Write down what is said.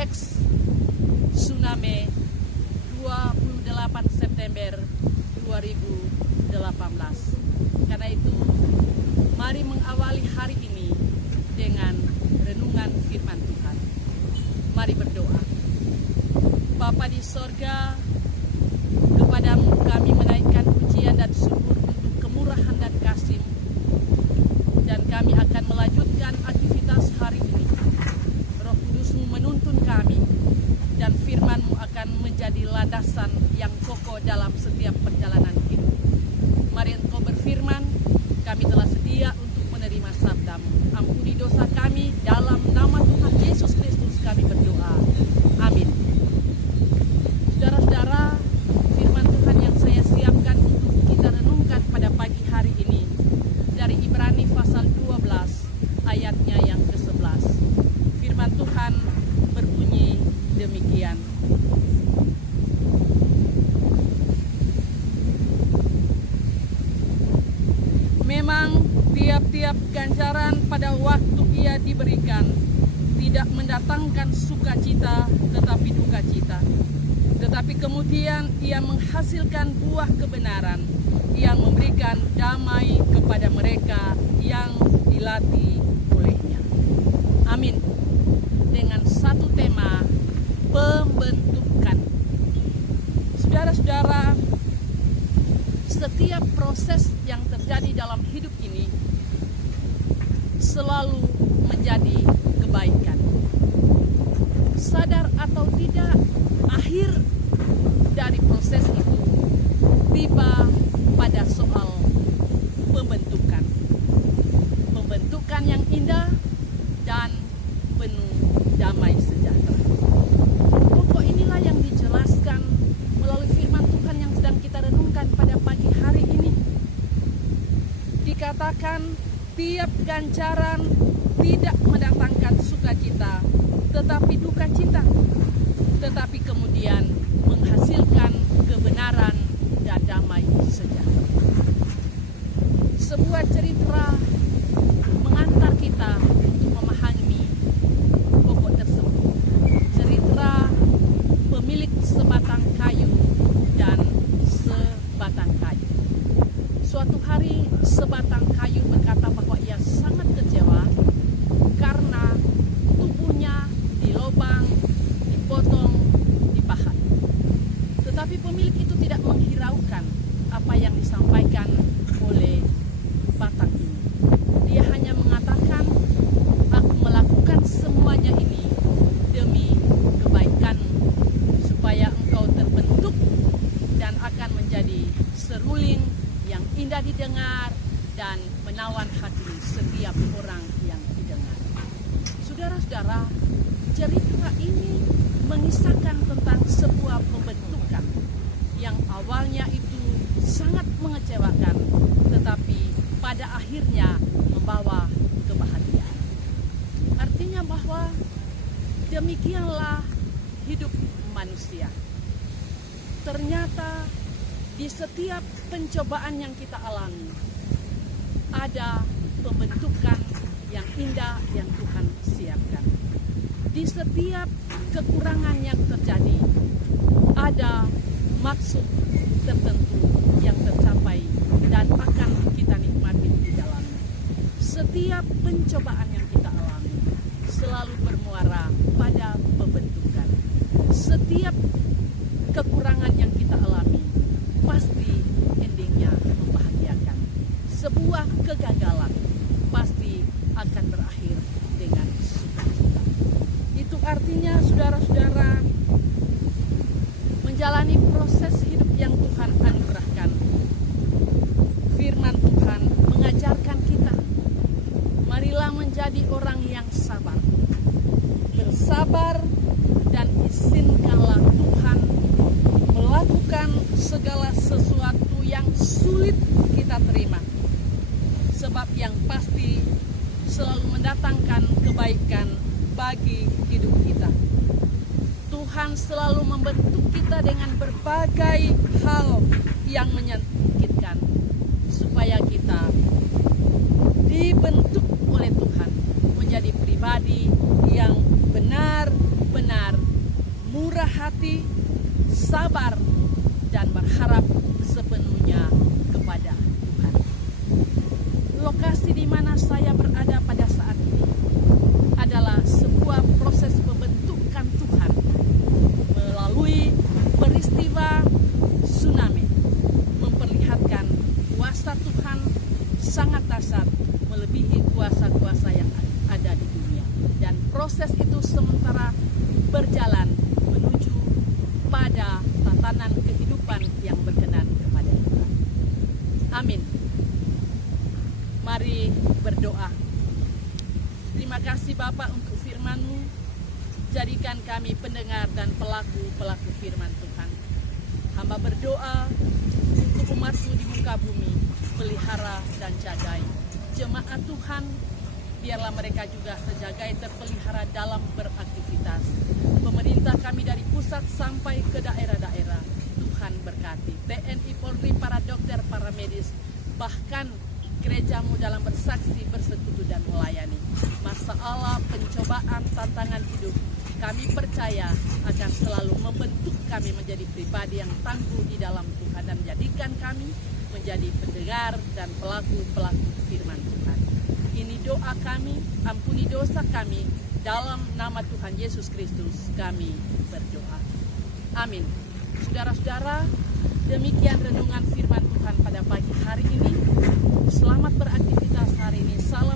X Tsunami 28 September 2018. Karena itu, mari mengawali hari ini dengan renungan firman Tuhan. Mari berdoa. Bapa di sorga, kepadamu kami menaikkan pujian dan syukur untuk kemurahan dan kasih, dan kami akan melanjutkan aktivitas hari ini. Roh Kudus-Mu menuntun kami, dan firman-Mu akan menjadi landasan yang kokoh dalam setiap perjalanan hidup. Mari Engkau berfirman, kami telah sedia untuk menerima sabda-Mu. Ampuni dosa kami, dalam nama Tuhan Yesus Kristus kami berdoa. Amin. Saudara-saudara, firman Tuhan yang saya siapkan untuk kita renungkan pada pagi hari ini dari Ibrani pasal 12 ayatnya yang ke-11. Firman Tuhan berbunyi demikian. Memang tiap-tiap ganjaran pada waktu ia diberikan tidak mendatangkan sukacita tetapi duka cita. Tetapi kemudian ia menghasilkan buah kebenaran yang memberikan damai kepada mereka yang dilatih olehnya. Amin. Dengan satu tema, pembentukan. Saudara-saudara, setiap proses yang terjadi dalam hidup ini selalu menjadi kebaikan. Sadar atau tidak, akhir dari proses itu tiba pada soal pembentukan. Pembentukan yang indah dan penuh damai sejahtera. Pokok inilah yang dijelaskan melalui firman Tuhan yang sedang kita renungkan pada pagi hari ini. Dikatakan tiap ganjaran tidak mendatangkan sukacita tetapi duka cita, tetapi kemudian menghasilkan kebenaran dan damai sejahtera. Sebuah cerita mengantar kita untuk memahami pokok tersebut. Cerita pemilik sebatang kayu dan sebatang kayu. Suatu hari sebatang kayu berkata bahwa ia sangat kecewa karena tubuhnya dilobang, dipotong, dipahat. Tetapi pemilik itu tidak menghiraukan apa yang disampaikan oleh batang ini. Dia hanya mengatakan, aku melakukan semuanya ini demi kebaikanmu, supaya engkau terbentuk dan akan menjadi seruling yang indah didengar dan menawan hati setiap orang yang didengar. Saudara-saudara, cerita ini mengisahkan tentang sebuah pembentukan yang awalnya itu sangat mengecewakan, tetapi pada akhirnya membawa kebahagiaan. Artinya bahwa demikianlah hidup manusia. Ternyata di setiap pencobaan yang kita alami, ada pembentukan yang indah yang Tuhan siapkan. Di setiap kekurangan yang terjadi, ada maksud tertentu yang tercapai dan akan kita nikmati di dalamnya. Setiap pencobaan yang kita alami selalu bermuara pada pembentukan. Setiap kekurangan yang kita alami pasti endingnya membahagiakan. Sebuah kegagalan pasti akan berakhir dengan sukacita. Itu artinya saudara-saudara, menjalani proses hidup yang Tuhan anugerahkan. Firman Tuhan mengajarkan kita, marilah menjadi orang yang sabar. Bersabar dan izinkanlah Tuhan melakukan segala sesuatu yang sulit kita terima. Sebab yang pasti selalu mendatangkan kebaikan bagi hidup kita. Tuhan selalu membentuk kita dengan berbagai hal yang menyakitkan, supaya kita dibentuk oleh Tuhan menjadi pribadi yang benar-benar hati, sabar, dan berharap sepenuhnya kepada Tuhan. Lokasi di mana saya berada pada saat ini adalah sebuah proses pembentukan Tuhan melalui peristiwa tsunami, memperlihatkan kuasa Tuhan sangat dahsyat melebihi kuasa-kuasa yang ada di dunia. Dan proses itu sementara berjalan menuju pada tatanan kehidupan yang berkenan kepada Tuhan. Amin. Mari berdoa. Terima kasih Bapa untuk firman-Mu. Jadikan kami pendengar dan pelaku-pelaku firman Tuhan. Hamba berdoa untuk umat-Mu di muka bumi, pelihara dan jagai jemaat Tuhan, biarlah mereka juga terjaga, terpelihara dalam beraktivitas. Pemerintah kami dari pusat sampai ke daerah-daerah, Tuhan berkati. TNI, Polri, para dokter, para medis, bahkan gereja-Mu dalam bersaksi, bersekutu dan melayani. Masalah, pencobaan, tantangan hidup, kami percaya akan selalu membentuk kami menjadi pribadi yang tangguh di dalam Tuhan dan menjadikan kami menjadi pendengar dan pelaku-pelaku firman Tuhan. Ini doa kami, ampuni dosa kami, dalam nama Tuhan Yesus Kristus kami berdoa. Amin. Saudara-saudara, demikian renungan firman Tuhan pada pagi hari ini. Selamat beraktivitas hari ini. Salam